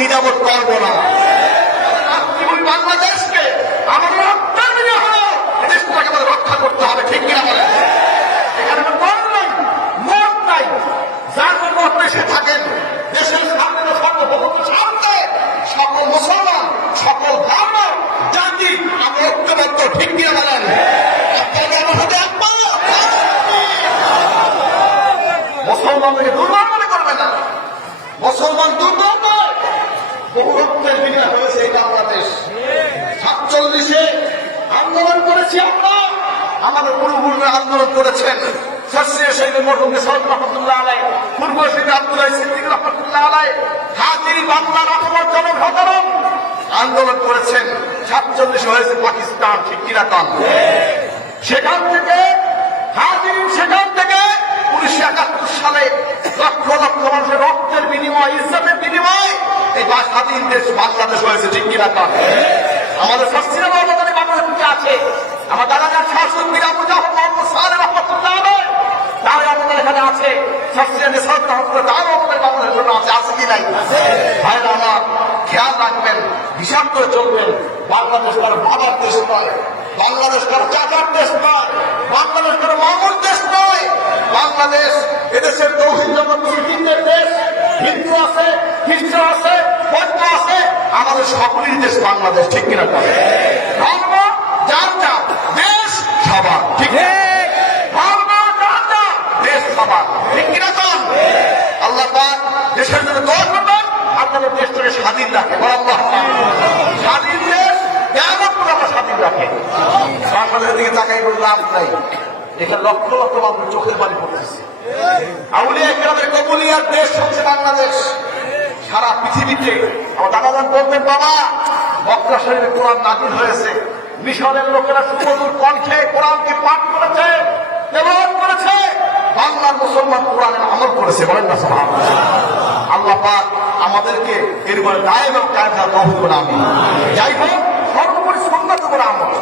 দ্বিধাবোধ করবো না। বাংলাদেশকে আমাদের রক্ষার দিনে হলো দেশটাকে আমাদের রক্ষা করতে হবে, ঠিক কিনা বলেন? এখানে দল নাই, মত নাই, যার মত দেশে থাকেন দেশের সামনে সর্বভৌম সামনে সকল মুসলমান, সকল ধর্ম, জাতি আমরা ঐক্যবদ্ধ, ঠিক কিনা বলেন? মুসলমানকে দুর্বল মনে করবে না, মুসলমান দুর্বল নয়। বহু রক্তের বিনিময় হয়েছে এই বাংলাদেশ। 47-এ আন্দোলন করেছি আমরা, আমাদের পূর্বপুরুষরা আন্দোলন করেছেন। আন্দোলন করেছেন। 47 হয়েছে পাকিস্তান, ঠিক কিনা কন? সেখান থেকে 1971 সালে লক্ষ লক্ষ মানুষের রক্তের বিনিময়, ইজ্জতের বিনিময় এই স্বাধীন দেশ বাংলাদেশ হয়েছে, ঠিক কিনা কন? আমাদের শাস্ত্রীয় বাংলাদেশে বাংলাদেশে আছে। আমার দাদাজান শাসুদ্দিন আবু জাফর মোহাম্মদ সালেহ রহমাতুল্লাহ আলাইহি তারা আমাদের এখানে আছে। শাস্ত্রীয় নিসাব রহমাতুল্লাহ তারাও আমাদের বাংলাদেশের জন্য আছে কি নাই? ভাইরা আমার, খেয়াল রাখবেন, হিসাব করে চলবেন। বাংলাদেশ কারো বাবার দেশ নয়, বাংলাদেশ কারো চাচার দেশ নয়, বাংলাদেশ কারো মামুর দেশ নয়। বাংলাদেশ এদেশের তৌহিদ জগৎ মুসলিমদের দেশ। হিন্দু আছে, খ্রিস্টান আছে, বৌদ্ধ আছে, আমাদের সকলের দেশ বাংলাদেশ, ঠিক কিনা? ধর্ম যার যার, দেশ সবার, ঠিক? ধর্ম যার যার, দেশ সবার, ঠিক কিনা? আল্লাহ পাক দেশের জন্য দোয়া করবেন, আপনাদের দেশটাকে স্বাধীন রাখে। স্বাধীন দেশ কেমন করে আমরা স্বাধীন রাখে? বাংলাদেশের দিকে তাকাই করে লাভ নাই। এখানে লক্ষ লক্ষ মানুষ চোখের পানি পড়তেছে। আউলিয়া কেরামের কবুলিয়ার দেশ হচ্ছে বাংলাদেশ। সারা পৃথিবীতে আমার দাদাজান বলতেন, বাবা মক্কা শরীফে কোরআন নাযিল হয়েছে, মিশরের লোকেরা সুমধুর কণ্ঠে কোরআনকে পাঠ করেছে, তেলাওয়াত করেছে, বাংলার মুসলমান কোরআনের আমল করেছে। বলেন না সুবহানাল্লাহ? আল্লাহ পাক আমাদেরকে এর উপরে দায়েম এবং কায়েম থাকার তৌফিক দান করুন। আমিন। যাই হোক, সর্বোপরি সুন্নাতের উপর আমল।